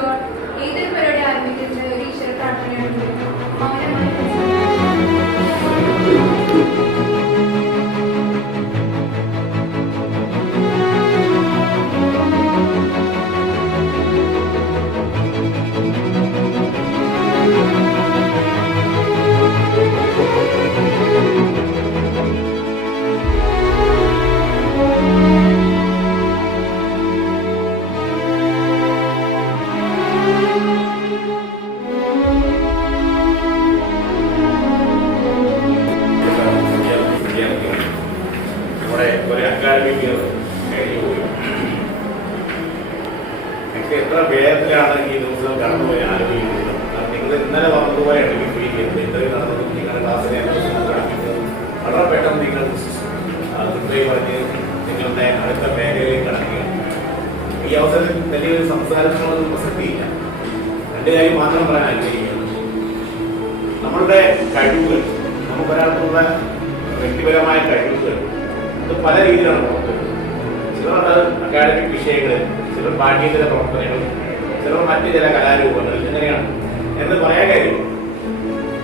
ആരംഭിക്കുമ്പോൾ ഏതൊരു പരിപാടി ആരംഭിക്കുന്നത് ഒരു ഈശ്വര പ്രാർത്ഥനയാണെങ്കിൽ മൗനമായി ഒരു അക്കാദമിക് കഴിഞ്ഞു പോയി. എനിക്ക് എത്ര വേഗത്തിലാണ് ഈ ദിവസം കടന്നുപോയി ആലോചിക്കുന്നത്. നിങ്ങൾ ഇന്നലെ വന്നതുപോലെയാണ് എനിക്ക് ഫീൽ ചെയ്യുന്നത്. ഇന്റർവ്യൂ നടന്നതും നിങ്ങളുടെ ക്ലാസ്സിനെ വളരെ പെട്ടെന്ന് നിങ്ങൾ കൃത്യം പറഞ്ഞ് നിങ്ങളുടെ അടുത്ത മേഖലയിലേക്ക് കടക്കുകയാണ്. ഈ അവസരത്തിൽ വലിയൊരു സംസാരത്തിനുള്ള പ്രസക്തിയില്ല. രണ്ട് കാര്യം മാത്രം പറയാൻ ആഗ്രഹിക്കുകയാണ്. നമ്മളുടെ കഴിവുകൾ, നമുക്കൊരാൾക്കുള്ള വ്യക്തിപരമായ കഴിവുകൾ അത് പല രീതിയിലാണ് പുറത്തുവരുന്നത്. ചിലർ അക്കാഡമിക് വിഷയങ്ങൾ, ചിലർ പാഠ്യേതര പ്രവർത്തനങ്ങൾ, ചിലർ മറ്റ് ചില കലാരൂപങ്ങൾ, എങ്ങനെയാണ് എന്ന് പറയാൻ കാര്യം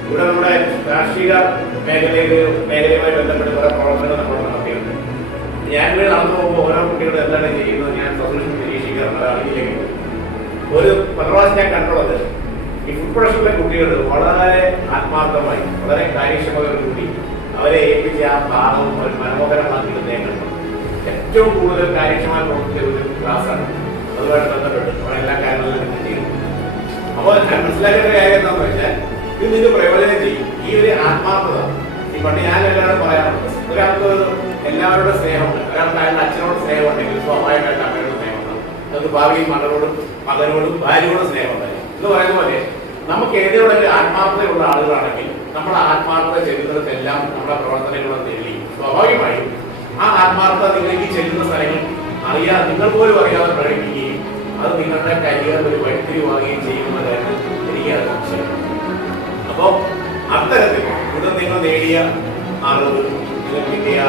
ഇവിടെ നമ്മുടെ രാഷ്ട്രീയ മേഖലയുമായി ബന്ധപ്പെട്ട് കുറെ പ്രവർത്തനങ്ങൾ നമ്മൾ നടത്തിയിട്ടുണ്ട്. ഞാനിവിടെ നടന്നു പോകുമ്പോൾ ഓരോ കുട്ടികളും എന്താണ് ചെയ്യുന്നത് ഞാൻ സൊല്യൂഷൻ നിരീക്ഷിക്കാറുണ്ട്. അറിയില്ലെങ്കിൽ ഒരു പ്രാവശ്യം ഞാൻ കണ്ടുള്ളത് ഈ ഫുഡ് പ്രൊഡക്ഷനിലെ കുട്ടികൾ വളരെ ആത്മാർത്ഥമായി വളരെ കാര്യക്ഷമതയോട് കൂടി അവരെ ഏൽപ്പിച്ച ആ ഭാഗവും ഒരു മനോഹരമാക്കി നേടുന്നു. ഏറ്റവും കൂടുതൽ കാര്യക്ഷമമായി പ്രവർത്തിച്ച ഒരു ക്ലാസ്സാണ്. അതുമായിട്ട് ബന്ധപ്പെട്ട് അവിടെ എല്ലാ കാര്യങ്ങളിലും ചെയ്യുന്നു. അപ്പോൾ ഞാൻ മനസ്സിലാക്കേണ്ട കാര്യം എന്താണെന്ന് വെച്ചാൽ ഇത് നിങ്ങൾക്ക് പ്രയോജനം ചെയ്യും. ഈ ഒരു ആത്മാർത്ഥത ഈ പണ്ട് ഞാൻ എല്ലാവരും പറയാറുണ്ട്. ഒരാൾക്ക് എല്ലാവരുടെ സ്നേഹമുണ്ട്. ഒരാൾക്ക് അയാളുടെ അച്ഛനോട് സ്നേഹമുണ്ടെങ്കിൽ സ്വാഭാവികമായിട്ട് അമ്മയോട് സ്നേഹമുണ്ടാകും. നമുക്ക് ഭാവിയിൽ മകനോടും ഭാര്യയോടും സ്നേഹമുണ്ടായി എന്ന് പറയുന്ന പോലെ നമുക്ക് ഏതെങ്കിലും ആത്മാർത്ഥതയുള്ള ആളുകളാണെങ്കിൽ നമ്മുടെ ആത്മാർത്ഥത ചെല്ലുന്നിടത്തെല്ലാം നമ്മുടെ പ്രവർത്തനങ്ങളും തെളിയും. സ്വാഭാവികമായും ആ ആത്മാർത്ഥത നിങ്ങൾക്ക് ചെല്ലുന്ന സ്ഥലങ്ങൾ അറിയാതെ നിങ്ങൾ പോലും അറിയാതെ പ്രകടിപ്പിക്കുകയും അത് നിങ്ങളുടെ കരിയർ ഒരു വഴിത്തിരിവാകുകയും ചെയ്യുന്ന കാര്യത്തിൽ എനിക്ക് അത് സംശയം. അപ്പോൾ അത്തരത്തിൽ ഇത് നിങ്ങൾ നേടിയ അറിവ്, നിങ്ങൾ കിട്ടിയ